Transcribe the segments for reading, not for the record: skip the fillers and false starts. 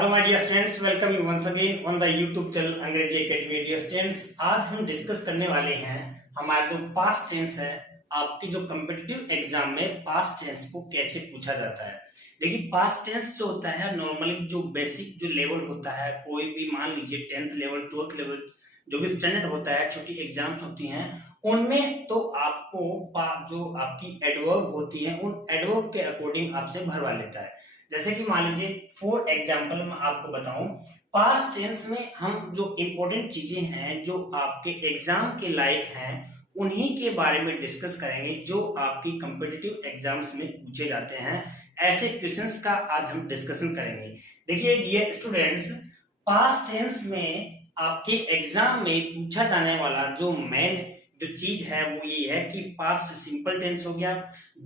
Hello my dear students, welcome you once again on the YouTube channel Angrezi academy. Dear students, आज हम discuss करने वाले हैं हमारा जो पास्ट टेंस है। आपके जो कॉम्पिटिटिव एग्जाम में पास्ट टेंस को कैसे पूछा जाता है। देखिए, पास्ट टेंस जो होता है नॉर्मली जो बेसिक जो लेवल होता है, कोई भी मान लीजिए 10th लेवल 12th लेवल जो भी स्टैंडर्ड होता है, छोटी एग्जाम्स होती हैं, उनमें तो आपको जो आपकी एडवर्ब होती है उन एडवर्ब के अकॉर्डिंग आपसे भरवा लेता है। जैसे कि मान लीजिए फॉर एग्जाम्पल मैं आपको बताऊं, पास्ट टेंस में हम जो इंपॉर्टेंट चीजें हैं जो आपके एग्जाम के लायक हैं उन्हीं के बारे में डिस्कस करेंगे जो आपकी कॉम्पिटिटिव एग्जाम्स में पूछे जाते हैं। ऐसे क्वेश्चंस का आज हम डिस्कशन करेंगे। देखिए डियर स्टूडेंट्स, पास्ट टेंस में आपके एग्जाम में पूछा जाने वाला जो मेन जो चीज है वो ये है कि पास्ट सिंपल टेंस हो गया,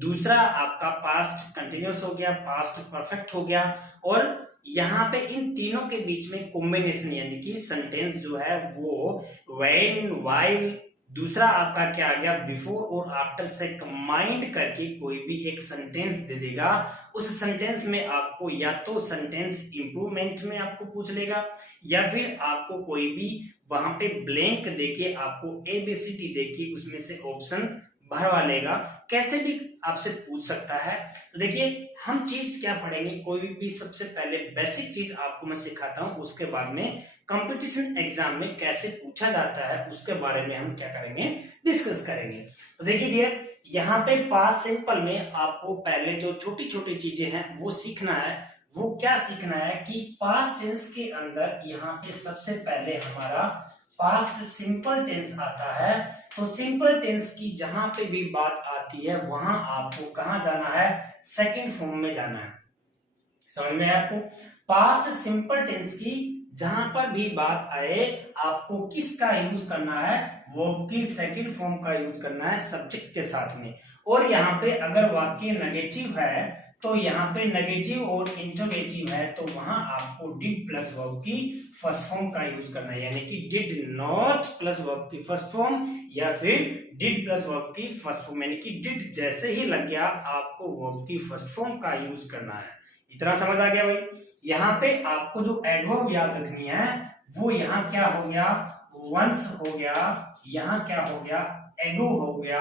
दूसरा आपका पास्ट कंटिन्यूअस हो गया, पास्ट परफेक्ट हो गया, और यहाँ पे इन तीनों के बीच में कॉम्बिनेशन यानी कि सेंटेंस जो है वो व्हेन, व्हाइल, दूसरा आपका क्या आ गया बिफोर और आफ्टर से कंबाइंड करके कोई भी एक सेंटेंस दे देगा। उस सेंटेंस में आपको या तो सेंटेंस इंप्रूवमेंट में आपको पूछ लेगा या फिर आपको कोई भी वहां पे ब्लैंक देके आपको ABCD देके उसमें से ऑप्शन भरवा लेगा। कैसे भी आपसे पूछ सकता है। तो देखिए, हम चीज क्या पढ़ेंगे, कोई भी सबसे पहले बेसिक चीज आपको मैं सिखाता हूं, उसके बाद में कंपटीशन एग्जाम में कैसे पूछा जाता है उसके बारे में हम क्या करेंगे, डिस्कस करेंगे। तो देखिए डियर, यहाँ पे पास्ट सिंपल में आपको पहले जो छोटी छोटी चीजें हैं वो सीखना है। वो क्या सीखना है कि पास्ट टेंस के अंदर यहाँ पे सबसे पहले हमारा पास्ट सिंपल टेंस आता है। तो सिंपल टेंस की जहां पे भी बात आती है वहां आपको कहां जाना है, सेकंड फॉर्म में जाना है। समझ में है आपको? पास्ट सिंपल टेंस की जहां पर भी बात आए आपको किसका यूज करना है, वर्ब की सेकंड फॉर्म का यूज करना है सब्जेक्ट के साथ में। और यहाँ पे अगर वाक्य नेगेटिव है तो यहाँ पे नेगेटिव और इंटरोगेटिव है तो वहां आपको डिड प्लस वर्ब की फर्स्ट फॉर्म का यूज करना है, यानी कि डिड नॉट प्लस वर्ब की फर्स्ट फॉर्म या फिर डिड प्लस वर्ब की फर्स्ट फॉर्म, यानी कि डिड जैसे ही लग गया आपको वर्ब की फर्स्ट फॉर्म का यूज करना है। इतना समझ आ गया भाई। यहाँ पे आपको जो एडवर्ब याद रखनी है वो यहाँ क्या हो गया, वंस हो गया, यहाँ क्या हो गया, एगो हो गया,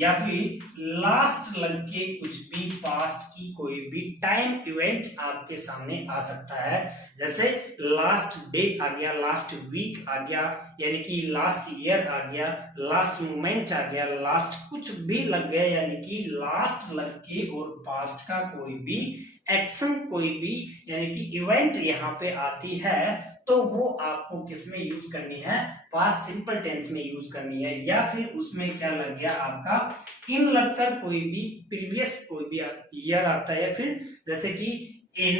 या फिर लास्ट लग के कुछ भी पास्ट की कोई भी टाइम इवेंट आपके सामने आ सकता है। जैसे लास्ट डे आ गया, लास्ट वीक आ गया, यानी कि लास्ट ईयर आ गया, लास्ट मोमेंट आ गया, लास्ट कुछ भी लग गया, यानी कि लास्ट लग के और पास्ट का कोई भी एक्शन, कोई भी यानी कि इवेंट यहाँ पे आती है तो वो आपको किसमें यूज करनी है, पास्ट सिंपल टेंस में यूज करनी है। या फिर उसमें क्या लग गया आपका इन लगकर कोई भी प्रीवियस कोई भी ईयर आता है, या फिर जैसे कि इन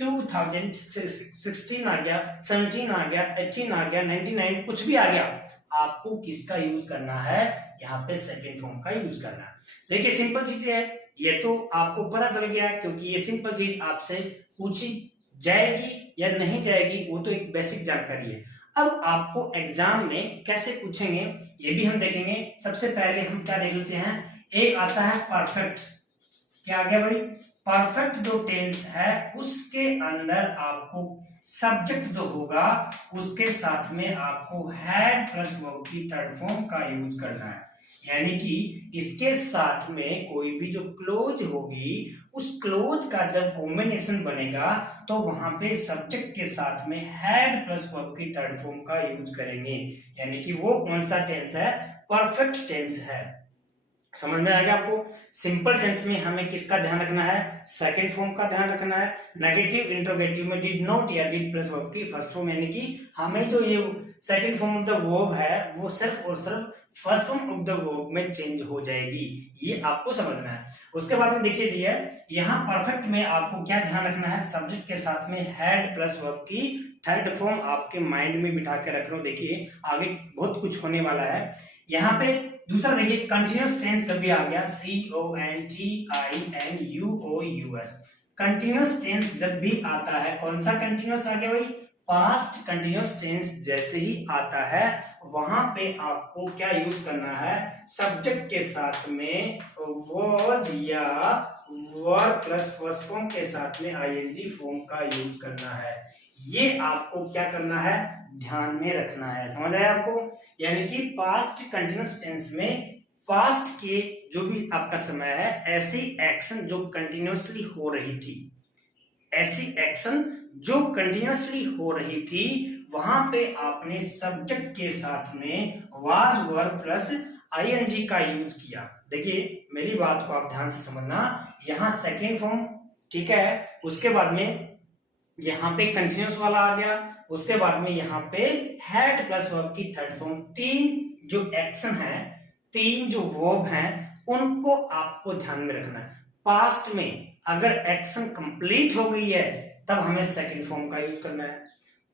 2016 आ गया, 17 आ गया, 18 आ गया, 99 कुछ भी आ गया, आपको किसका यूज करना है, यहाँ पे सेकेंड फॉर्म का यूज करना है। देखिए सिंपल चीजें है, ये तो आपको पता चल गया क्योंकि ये सिंपल चीज आपसे पूछी जाएगी या नहीं जाएगी वो तो एक बेसिक जानकारी है। अब आपको एग्जाम में कैसे पूछेंगे ये भी हम देखेंगे। सबसे पहले हम क्या देख लेते हैं, एक आता है परफेक्ट। क्या आ गया भाई, परफेक्ट जो टेंस है उसके अंदर आपको सब्जेक्ट जो होगा उसके साथ में आपको हैड प्लस वर्ब की थर्ड फॉर्म का यूज करना है, यानी कि इसके साथ में कोई भी जो क्लोज होगी उस क्लोज का जब कॉम्बिनेशन बनेगा तो वहां पे सब्जेक्ट के साथ में हैड प्लस वर्ब की थर्ड फॉर्म का यूज करेंगे, यानी कि वो कौन सा टेंस है, परफेक्ट टेंस है। समझ में आएगा आपको? सिंपल टेंस में हमें किसका ध्यान रखना है, सेकंड फॉर्म का ध्यान रखना है। नेगेटिव इंटरोगेटिव में डिड नॉट या डिड प्लस वर्ब की फर्स्ट फॉर्म, यानी कि हमें जो ये second form of the verb है वो सिर्फ और सिर्फ first form of the verb में चेंज हो जाएगी, ये आपको समझना है। उसके बाद में देखिए डियर, यहाँ परफेक्ट में आपको क्या ध्यान रखना है, सब्जेक्ट के साथ में हैड प्लस वर्ब की थर्ड फॉर्म आपके माइंड में बिठा के रख लो। देखिए आगे बहुत कुछ होने वाला है। यहाँ पे दूसरा देखिए कंटिन्यूअस टेंस जब भी आ गया, CONTINUOUS, कंटिन्यूअस टेंस जब भी आता है, कौन सा कंटिन्यूअस आ गया भाई, पास्ट कंटिन्यूअस टेंस जैसे ही आता है वहां पे आपको क्या यूज करना है, सब्जेक्ट के साथ में was या वर प्लस फर्स्ट फॉर्म के साथ में आईएनजी फॉर्म का यूज करना है। ये आपको क्या करना है, ध्यान में रखना है। समझ आया आपको? यानी कि पास्ट कंटिन्यूअस टेंस में पास्ट के जो भी आपका समय है, ऐसी एक्शन जो कंटिन्यूअसली हो रही थी, ऐसी एक्शन जो कंटिन्यूअसली हो रही थी, वहां पे आपने सब्जेक्ट के साथ में वाज वर्ब प्लस आईएनजी का यूज किया। देखिए मेरी बात को आप ध्यान से समझना, यहां सेकेंड फॉर्म, ठीक है, उसके बाद में यहां पे कंटिन्यूअस वाला आ गया, उसके बाद में यहां पे हैड प्लस वर्ब की थर्ड फॉर्म। तीन जो एक्शन है, तीन जो वर्ब हैं, उनको आपको ध्यान में रखना है। पास्ट में अगर एक्शन कंप्लीट हो गई है तब हमें सेकंड फॉर्म का यूज करना है।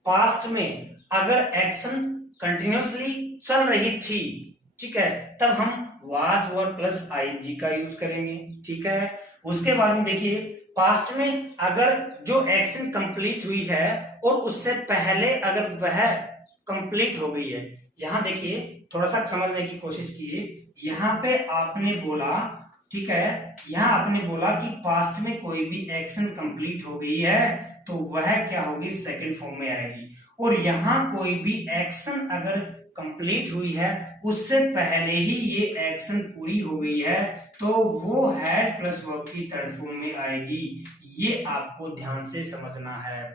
पास्ट में अगर एक्शन कंटिन्यूअसली चल रही थी, ठीक है, तब हम वाज वर्ब प्लस आईएनजी का यूज करेंगे, ठीक है। उसके बाद में देखिए पास्ट में अगर जो एक्शन कंप्लीट हुई है और उससे पहले अगर वह कंप्लीट हो गई है, यहां देखिए थोड़ा सा समझने की कोशिश कीजिए। यहां पे आपने बोला, ठीक है, यहां आपने बोला कि पास्ट में कोई भी एक्शन कंप्लीट हो गई है तो वह क्या होगी, सेकंड फॉर्म में आएगी। और यहां कोई भी एक्शन अगर कंप्लीट हुई है, उससे पहले ही ये एक्शन पूरी हो गई है, तो वो हैड प्लस वर्ब की थर्ड फॉर्म में आएगी। ये आपको ध्यान से समझना है।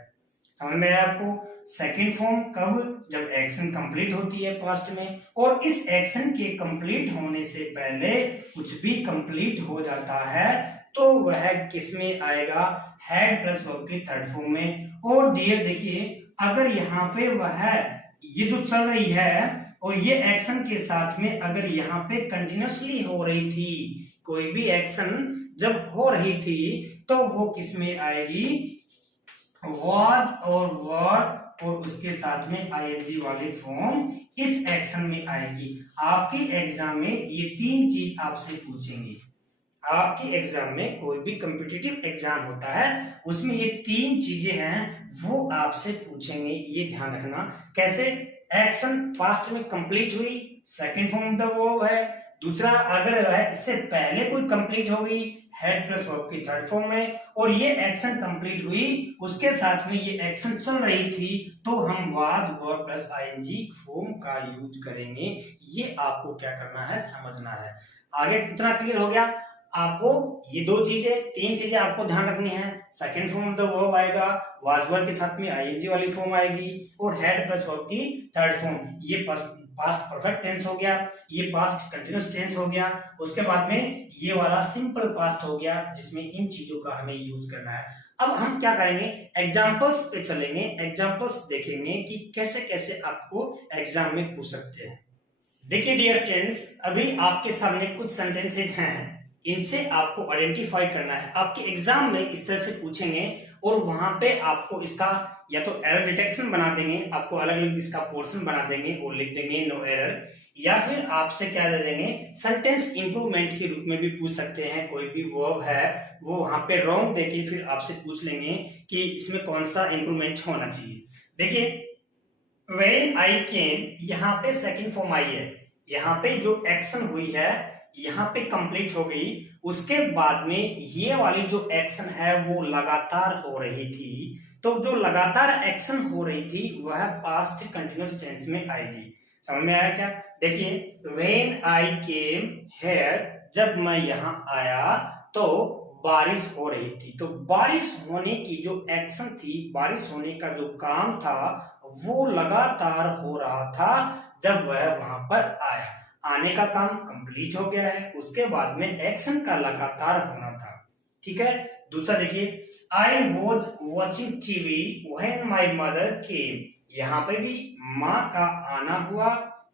समझ में आया आपको? सेकंड फॉर्म कब, जब एक्शन कंप्लीट होती है पास्ट में, और इस एक्शन के कंप्लीट होने से पहले कुछ भी कंप्लीट हो जाता है तो वह किस में आएगा, हैड प्लस वर्ब की थर्ड फॉर्म में। और डियर देखिए अगर यहाँ पे वह ये जो चल रही है और ये एक्शन के साथ में अगर यहाँ पे कंटिन्यूअसली हो रही थी, कोई भी एक्शन जब हो रही थी तो वो किस में आएगी, was और were और उसके साथ में आईएनजी वाली फॉर्म इस एक्शन में आएगी। आपके एग्जाम में ये तीन चीज आपसे पूछेंगे। आपके एग्जाम में कोई भी कॉम्पिटिटिव एग्जाम होता है उसमें ये तीन चीजें हैं वो आपसे पूछेंगे, ये ध्यान रखना। कैसे, एक्शन पास्ट में कंप्लीट हुई, सेकंड फॉर्म द वर्ब है। दूसरा अगर इससे पहले कोई कंप्लीट हो गई, हेड प्लस वर्ब की थर्ड फॉर्म में। और ये एक्शन कंप्लीट हुई, उसके साथ में ये एक्शन चल रही थी, तो हम was verb plus ING form का यूज करेंगे। ये आपको क्या करना है, समझना है। आगे इतना क्लियर हो गया आपको? ये दो चीजें, तीन चीजें आपको ध्यान रखनी है। सेकंड फॉर्म द वर्ब आएगा, वाज वर्ब के साथ में आईएनजी वाली फॉर्म आएगी, और हेड प्लस वर्ब की थर्ड फॉर्म। ये पास्ट परफेक्ट टेंस हो गया, ये पास्ट कंटिन्यूअस टेंस हो गया, उसके बाद में ये वाला सिंपल पास्ट हो गया जिसमें इन चीजों का हमें यूज करना है। अब हम क्या करेंगे, एग्जांपल्स पे चलेंगे, एग्जांपल्स देखेंगे कि कैसे कैसे आपको एग्जाम में पूछ सकते हैं। देखिए डियर स्टूडेंट्स, अभी आपके सामने कुछ सेंटेंसेस हैं, इनसे आपको आइडेंटिफाई करना है। आपके एग्जाम में इस तरह से पूछेंगे और वहां पे आपको इसका या तो एरर डिटेक्शन बना देंगे, आपको अलग अलग इसका पोर्शन बना देंगे और लिख देंगे नो एरर, या फिर आपसे क्या दे देंगे, सेंटेंस इंप्रूवमेंट के रूप में भी पूछ सकते हैं। कोई भी वर्ब है वो वहां पे रॉन्ग देके फिर आपसे पूछ लेंगे कि इसमें कौन सा इंप्रूवमेंट होना चाहिए। देखिए व्हेन आई केम, यहाँ पे सेकंड फॉर्म आई है, यहाँ पे जो एक्शन हुई है यहाँ पे कंप्लीट हो गई, उसके बाद में ये वाली जो एक्शन है वो लगातार हो रही थी, तो जो लगातार एक्शन हो रही थी वह पास्ट कंटिन्यूअस टेंस में आएगी। समझ में आया क्या? देखिए व्हेन आई केम हियर, जब मैं यहाँ आया तो बारिश हो रही थी, तो बारिश होने की जो एक्शन थी, बारिश होने का जो काम था वो लगातार हो रहा था जब वह वहां पर आया। आने का काम कंप्लीट हो गया है, उसके बाद में एक्शन का लगातार होना था, ठीक है। दूसरा देखिए I was watching TV when my mother केम, यहाँ पे भी माँ का आना हुआ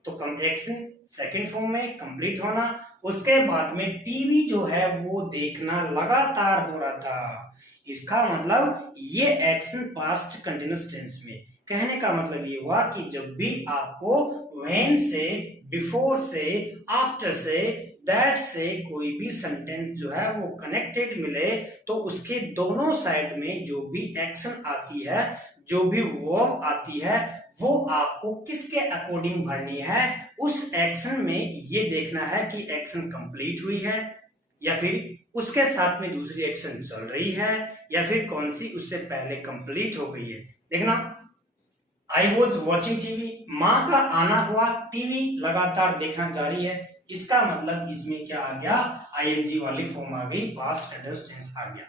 तो कम एक्शन सेकंड फॉर्म में कंप्लीट होना, उसके बाद में टीवी जो है वो देखना लगातार हो रहा था। इसका मतलब ये एक्शन पास्ट कंटिन्यूअस टेंस में, कहने का मतलब ये हुआ कि जब भी आपको व्हेन से, बिफोर से, आफ्टर से, दैट से कोई भी सेंटेंस जो है वो कनेक्टेड मिले तो उसके दोनों साइड में जो भी एक्शन आती है, जो भी वर्ब आती है, वो आपको किसके अकॉर्डिंग भरनी है। उस एक्शन में ये देखना है कि एक्शन कंप्लीट हुई है या फिर उसके साथ में दूसरी एक्शन चल रही है या फिर कौन सी उससे पहले कंप्लीट हो गई है। देखना, आई वॉज वॉचिंग टीवी, माँ का आना हुआ, टीवी लगातार देखना जारी है। इसका मतलब इसमें क्या आ गया, आईएनजी वाली फॉर्म आ गई, पास्ट कंटिन्यूअस टेंस आ गया।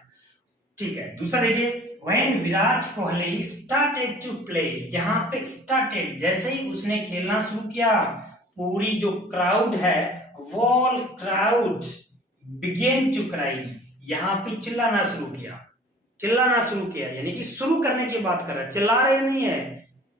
ठीक है, दूसरा देखिए, when Virat Kohli started to play, यहाँ पे स्टार्टेड जैसे ही उसने खेलना शुरू किया, पूरी जो क्राउड है, whole crowd began to cry, यहाँ पे चिल्लाना शुरू किया, चिल्लाना शुरू किया यानी कि शुरू करने की बात कर रहा है, चिल्ला रहे नहीं है,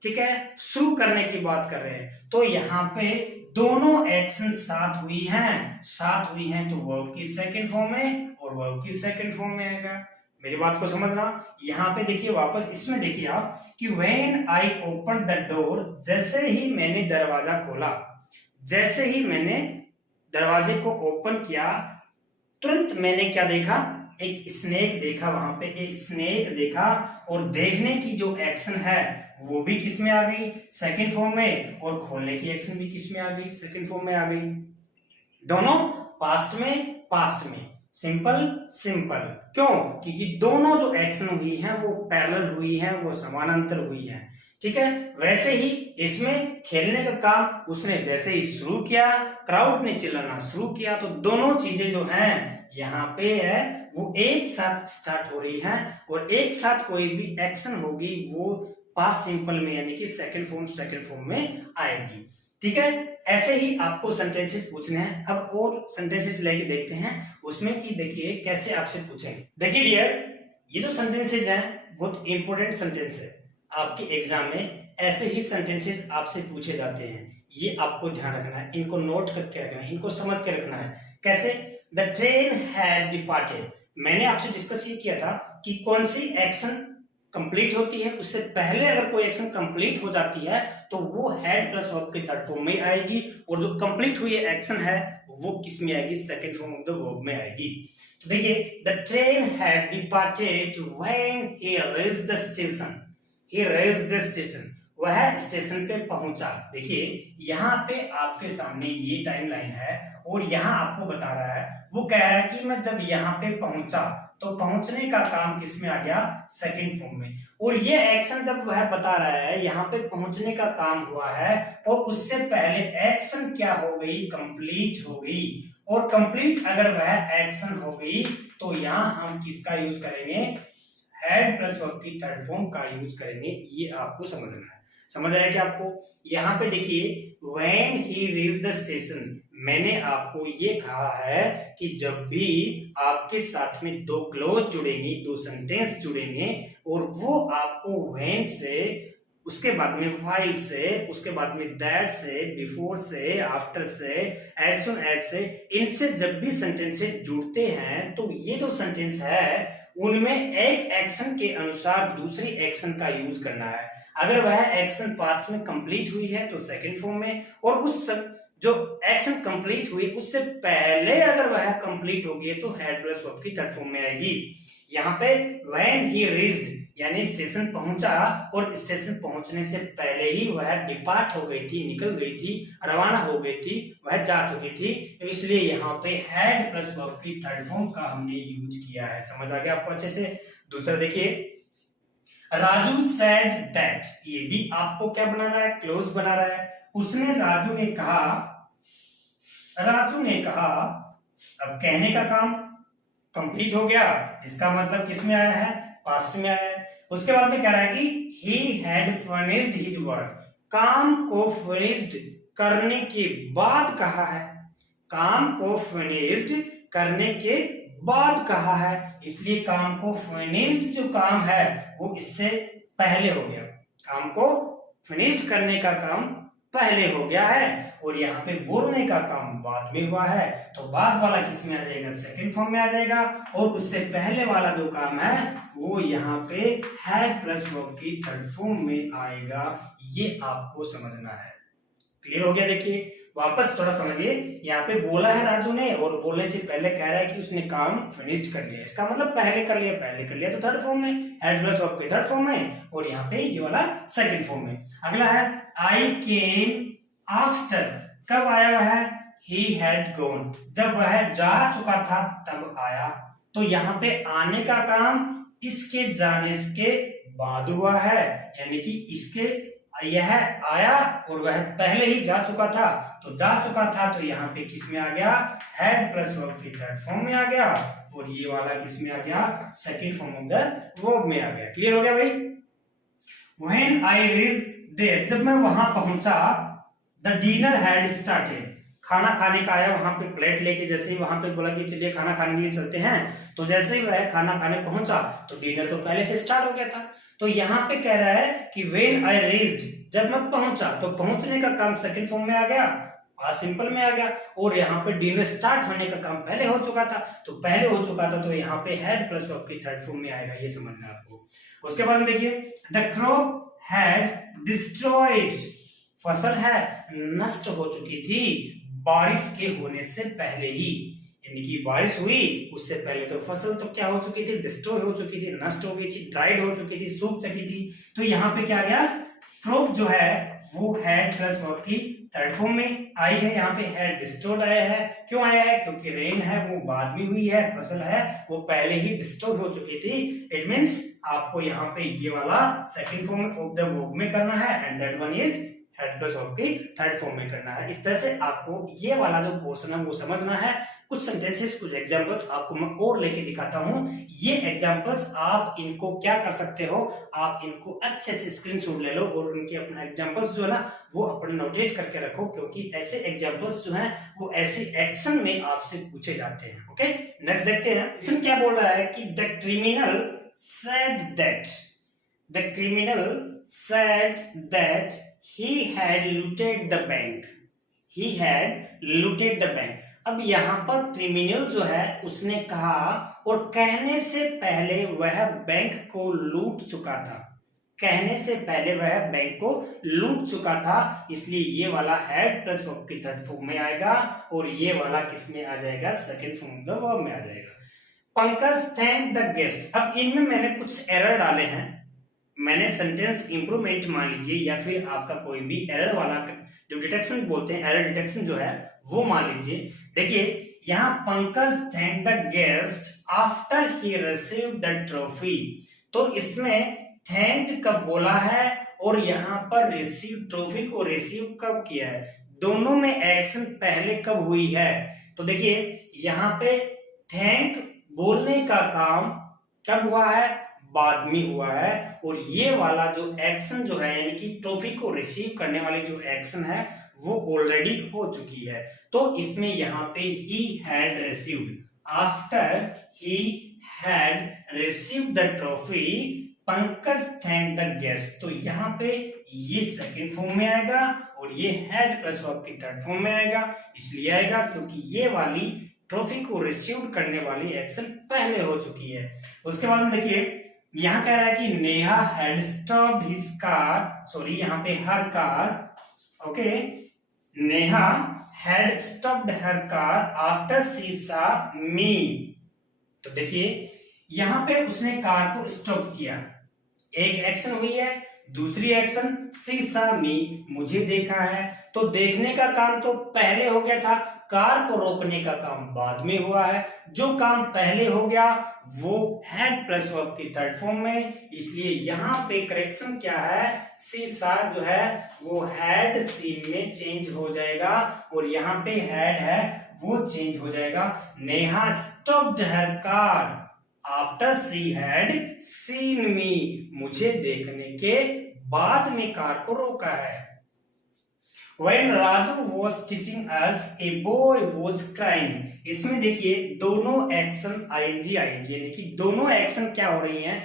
ठीक है, शुरू करने की बात कर रहे हैं। तो यहाँ पे दोनों एक्शन साथ हुई हैं, साथ हुई हैं तो वर्ब की सेकंड फॉर्म में और वर्ब की सेकंड फॉर्म में आएगा। मेरी बात को समझना, यहाँ पे देखिए वापस इसमें देखिए आप कि when I open the door, जैसे ही मैंने दरवाजा खोला, जैसे ही मैंने दरवाजे को ओपन किया, तुरंत मैंने क्या देखा, एक स्नेक देखा, वहां पे एक स्नेक देखा और देखने की जो एक्शन है वो भी किस में आ गई, सेकंड फॉर्म में, और खोलने की एक्शन भी किस में आ गई, सेकंड फॉर्म में आ गई। दोनों पास्ट में, पास्ट में, सिंपल सिंपल। क्यों, क्योंकि दोनों जो एक्शन हुई हैं वो पैरेलल हुई हैं, वो समानांतर हुई हैं। ठीक है, वैसे ही इसमें खेलने का काम उसने जैसे ही शुरू किया, क्राउड ने चिल्लाना शुरू किया, तो दोनों चीजें जो हैं यहाँ पे है वो एक साथ स्टार्ट हो रही हैं और एक साथ कोई भी एक्शन होगी वो पास्ट सिंपल में यानी कि सेकंड फॉर्म में आएगी। ठीक है, ऐसे ही आपको सेंटेंसेस पूछने हैं। अब और सेंटेंसेस लेके देखते हैं उसमें कि देखिए कैसे आपसे पूछेंगे। देखिए डियर, ये जो सेंटेंसेस हैं बहुत इंपॉर्टेंट सेंटेंस है, आपके एग्जाम में ऐसे ही सेंटेंसेस आपसे पूछे जाते हैं, ये आपको ध्यान रखना है, इनको नोट करके रखना है, इनको समझ के रखना है। कैसे, द ट्रेन हैड डिपार्टेड, मैंने आपसे डिस्कस ये किया था कि कौन सी एक्शन कंप्लीट होती है, उससे पहले अगर कोई एक्शन कंप्लीट हो जाती है तो वो हैड प्लस वर्ब के थर्ड फॉर्म में आएगी, और जो कंप्लीट हुई एक्शन है वो किस में आएगी, second form of the verb में आएगी। तो देखिए, the train had departed when he reached the station, he reached the station, वह स्टेशन पे पहुंचा। देखिए यहाँ पे आपके सामने ये टाइमलाइन है और यहाँ आपको बता रहा है, वो कह रहा है कि मैं जब यहाँ पे पहुंचा, तो पहुंचने का काम किस में आ गया, सेकंड फॉर्म में, और ये एक्शन जब वह बता रहा है यहाँ पे पहुंचने का काम हुआ है और उससे पहले एक्शन क्या हो गई, कंप्लीट हो गई, और कंप्लीट अगर वह एक्शन हो गई तो यहाँ हम किसका यूज करेंगे, हैड प्लस वर्ब की थर्ड फॉर्म का यूज करेंगे। ये आपको समझना है, समझ आया क्या आपको। यहाँ पे देखिए, when he reached the station, मैंने आपको ये कहा है कि जब भी आपके साथ में दो क्लोज जुड़ेंगी, दो सेंटेंस जुड़ेंगे और वो आपको व्हेन से, उसके बाद में व्हाइल से, उसके बाद में दैट से, बिफोर से, आफ्टर से, एज सुन एज से, इनसे जब भी सेंटेंसेस जुड़ते हैं तो ये जो सेंटेंस है उनमें एक एक्शन के अनुसार दूसरी एक्शन का यूज करना है। अगर वह एक्शन पास्ट में कंप्लीट हुई है तो सेकंड फॉर्म में, और उस जो एक्शन कंप्लीट हुई उससे पहले अगर वह कंप्लीट होगी तो हेड प्लस वर्ब की थर्ड फॉर्म में आएगी। यहाँ पे व्हेन ही रीच्ड यानी स्टेशन पहुंचा, और स्टेशन पहुंचने से पहले ही वह डिपार्ट हो गई थी, निकल गई थी, रवाना हो गई थी, वह जा चुकी थी, तो इसलिए यहाँ पे हेड प्लस वर्ब की थर्ड फॉर्म का हमने यूज किया है। समझ आ गया आपको अच्छे से। दूसरा देखिए, राजू सेड दैट, ये भी आपको क्या बना रहा है, क्लोज बना रहा है। उसने, राजू ने कहा, अब कहने का काम कंप्लीट हो गया, इसका मतलब किस में आया है, पास्ट में आया है। उसके बाद में कह रहा है कि he had finished his work, काम को फिनिश्ड करने के बाद कहा है, काम को फिनिश्ड करने के बाद कहा है, इसलिए काम को फिनिश्ड जो काम है वो इससे पहले हो गया, काम को फिनिश्ड करने का काम पहले हो गया है और यहाँ पे बोलने का काम बाद में हुआ है, तो बाद वाला किस में आ जाएगा, सेकंड फॉर्म में आ जाएगा। और उससे पहले वाला जो काम है वो यहाँ पे हैड प्लस वर्ब की थर्ड फॉर्म में आएगा। ये आपको समझना है। क्लियर हो गया? देखिए वापस थोड़ा समझिए, यहाँ पे बोला है राजू ने और बोलने से पहले कह रहा है कि उसने काम फिनिश्ड कर लिया, इसका मतलब पहले कर लिया तो थर्ड फॉर्म में, हैड प्लस वर्ब की थर्ड फॉर्म में, और यहाँ पे ये वाला सेकंड फॉर्म में। अगला है आई केम आफ्टर, कब आया वह है, ही हैड गॉन, जब वह जा चुका था तब आया। तो यहाँ पे आने का काम इसके जाने के बाद हुआ है, यानी कि इसके यह आया और वह पहले ही जा चुका था, तो जा चुका था तो यहाँ पे किस में आ गया, हैड प्लस वर्ब की थर्ड फॉर्म में आ गया, और ये वाला किस में आ गया, second form of the verb में आ गया। क्लियर हो गया भाई? When I reached there, जब मैं वहां पहुंचा, the dinner had started, खाना खाने का आया, वहां पे प्लेट लेके जैसे ही वहां पे बोला कि चलिए खाना खाने के लिए चलते हैं, तो जैसे ही वह खाना खाने पहुंचा तो डिनर तो पहले से स्टार्ट हो गया था। तो यहाँ पे कह रहा है कि when I reached, जब मैं पहुंचा, तो पहुंचने का काम सेकंड फॉर्म में आ गया, पास्ट सिंपल में आ गया, और यहाँ पे डिनर स्टार्ट होने का काम पहले हो चुका था, तो पहले हो चुका था तो यहाँ पे हैड प्लस वर्ब की थर्ड फॉर्म में आएगा, ये समझना आपको। उसके बाद में देखिए द क्रॉप हैड डिस्ट्रॉयड, फसल है नष्ट हो चुकी थी बारिश के होने से पहले ही, यानी कि बारिश हुई उससे पहले तो फसल तो क्या हो चुकी थी, डिस्ट्रॉय हो चुकी थी, नष्ट हो गई थी, ड्राइड हो चुकी थी, सूख चुकी थी। तो यहाँ पे क्या आ गया, क्रॉप जो है वो हैड प्लस वर्ब की थर्ड फॉर्म में आई है, यहाँ पे हैड डिस्ट्रॉयड आया है। क्यों आया है, क्योंकि रेन है वो बाद में हुई है, फसल है वो पहले ही डिस्ट्रॉय हो चुकी थी। इट मींस आपको यहाँ पे ये वाला second form of the verb में करना है, and that one is had plus verb की थर्ड फॉर्म में करना है। इस तरह से आपको ये वाला जो पोर्शन है वो समझना है। कुछ सेंटेंसेस, कुछ एग्जांपल्स आपको मैं और लेके दिखाता हूं। ये एग्जांपल्स आप इनको क्या कर सकते हो, आप इनको अच्छे से स्क्रीनशॉट ले लो और उनके अपना एग्जांपल्स जो है ना वो अपने नोटेट करके रखो, क्योंकि ऐसे एग्जांपल्स जो हैं वो ऐसे एक्शन में आपसे पूछे जाते हैं। ओके, नेक्स्ट देखते हैं। इसमें क्या बोल रहा है कि the criminal said that, the criminal said that he had looted the bank, he had looted the bank। अब यहाँ पर क्रिमिनल जो है उसने कहा और कहने से पहले वह बैंक को लूट चुका था, कहने से पहले वह बैंक को लूट चुका था, इसलिए ये वाला हैड प्लस वर्ब की थर्ड फॉर्म में आएगा, और ये वाला किस में आ जाएगा, second form of the verb में आ जाएगा। पंकज थैंक द गेस्ट, अब इनमें मैंने कुछ एरर डाले हैं, मैंने सेंटेंस इंप्रूवमेंट मान लीजिए, या फिर आपका कोई भी एरर वाला जो डिटेक्शन बोलते हैं, एरर डिटेक्शन जो है वो मान लीजिए। देखिए यहाँ Pankaj thank the guest after he received the trophy, तो इसमें थैंक कब बोला है और यहाँ पर रिसीव, ट्रॉफी को रिसीव कब किया है, दोनों में एक्शन पहले कब हुई है। तो देखिए यहाँ पे थैंक बोलने का काम कब हुआ है, बाद में हुआ है, और ये वाला जो एक्शन जो है यानी कि ट्रॉफी को रिसीव करने वाली जो एक्शन है वो ऑलरेडी हो चुकी है। तो इसमें यहाँ पे he had received, after he had received the trophy Pankaj thank the guest, तो यहाँ पे ये सेकंड फॉर्म में आएगा और ये हैड प्लस वर्ब की थर्ड फॉर्म में आएगा, इसलिए आएगा क्योंकि ये वाली ट्रॉफी को रिसीव करने वाली एक्शन पहले हो चुकी है। उसके बाद देखिए यहाँ कह रहा है कि Neha had stopped his car, sorry यहाँ पे her car, okay, Neha had stopped her car after she saw me, तो देखिए यहाँ पे उसने कार को स्टॉप किया, एक एक्शन हुई है, दूसरी एक्शन शी सॉ मी, मुझे देखा है, तो देखने का काम तो पहले हो गया था, कार को रोकने का काम बाद में हुआ है। जो काम पहले हो गया वो हैड प्लस वर्ब की थर्ड फॉर्म में, इसलिए यहाँ पे करेक्शन क्या है, सी सा जो है वो हैड सीन में चेंज हो जाएगा, और यहाँ पे हैड है वो चेंज हो जाएगा। Neha stopped her car after she had seen मी, मुझे देखने के बाद में कार को रोका है। When Raju was teaching us, a boy was crying, इसमें देखिए दोनों एक्शन आईएनजी आईएनजी यानी कि दोनों एक्शन क्या हो रही हैं,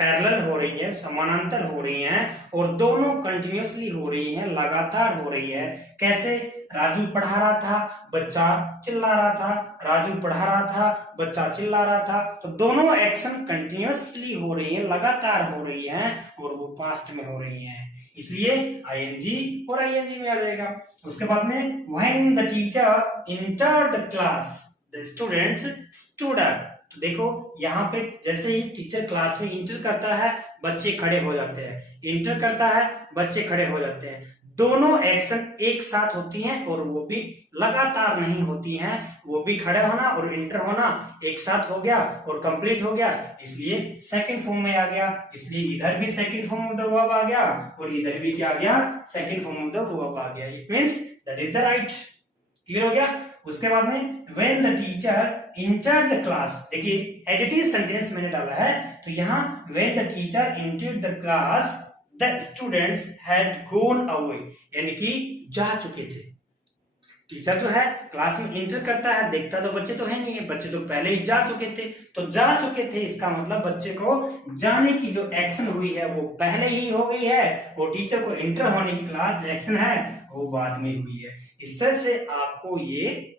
पैरेलल हो रही है, समानांतर हो रही हैं और दोनों कंटिन्यूअसली हो रही हैं, लगातार हो रही है। कैसे? राजू पढ़ा रहा था, बच्चा चिल्ला रहा था, राजू पढ़ा रहा था, बच्चा चिल्ला रहा था। तो दोनों एक्शन कंटिन्यूअसली हो रही हैं, लगातार हो रही हैं और वो पास्ट में हो रही हैं, इसलिए आईएनजी और आईएनजी में आ जाएगा। उसके बाद में when the teacher entered the class the students stood up. तो देखो यहाँ पे जैसे ही टीचर क्लास में इंटर करता है बच्चे खड़े हो जाते हैं, इंटर करता है बच्चे खड़े हो जाते हैं। दोनों एक्शन एक साथ होती हैं और वो भी लगातार नहीं होती हैं, वो भी खड़े होना और इंटर होना एक साथ हो गया और कंप्लीट हो गया, इसलिए सेकंड फॉर्म में आ गया। इसलिए इधर भी second form of the verb आ गया और इधर भी क्या आ गया? Second form of the verb आ गया। It means that is the right. Clear हो गया? उसके बाद में when the teacher entered the class, देखिए as it is सेंटेंस मैंने डाला है, तो यहाँ when the teacher entered the class the students had gone away, यानी कि जा चुके थे। टीचर जो है क्लास में इंटर करता है, देखता तो बच्चे तो है नहीं है, बच्चे तो पहले ही जा चुके थे। तो जा चुके थे इसका मतलब बच्चे को जाने की जो एक्शन हुई है वो पहले ही हो गई है और टीचर को इंटर होने की क्लास एक्शन है वो बाद में हुई है। इस तरह से आपको ये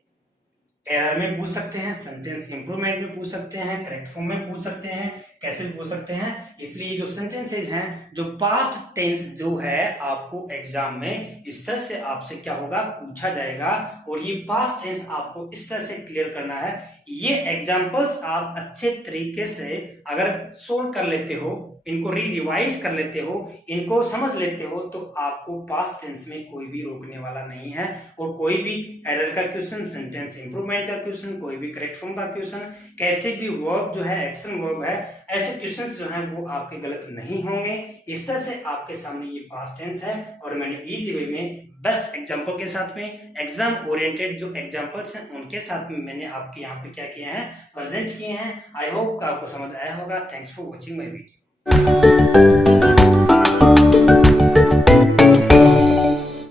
एरर में पूछ सकते हैं, सेंटेंस इंप्रूवमेंट में पूछ सकते हैं, करेक्ट फॉर्म में पूछ सकते हैं, कैसे भी पूछ सकते हैं। इसलिए जो सेंटेंसेज हैं, जो पास्ट टेंस जो है आपको एग्जाम में इस तरह से आपसे क्या होगा? पूछा जाएगा और ये पास्ट टेंस आपको इस तरह से क्लियर करना है। ये एग्जांपल्स आप अच्छे तरीके से अगर सोल्व कर लेते हो, इनको रिवाइज कर लेते हो, इनको समझ लेते हो, तो आपको पास्ट टेंस में कोई भी रोकने वाला नहीं है और कोई भी एरर का क्वेश्चन, सेंटेंस इंप्रूवमेंट का क्वेश्चन, कोई भी करेक्ट फॉर्म का क्वेश्चन, कैसे भी वर्ब जो है एक्शन वर्ब है, ऐसे क्वेश्चंस जो हैं वो आपके गलत नहीं होंगे। इस तरह से आपके सामने ये पास्ट टेंस है और मैंने इजी वे में बेस्ट एग्जांपल के साथ में, एग्जाम ओरिएंटेड जो एग्जांपल्स हैं उनके साथ में मैंने आपके यहाँ पे क्या किया है? प्रेजेंट किए हैं। आई होप आपको समझ आया होगा। Thanks for watching my video.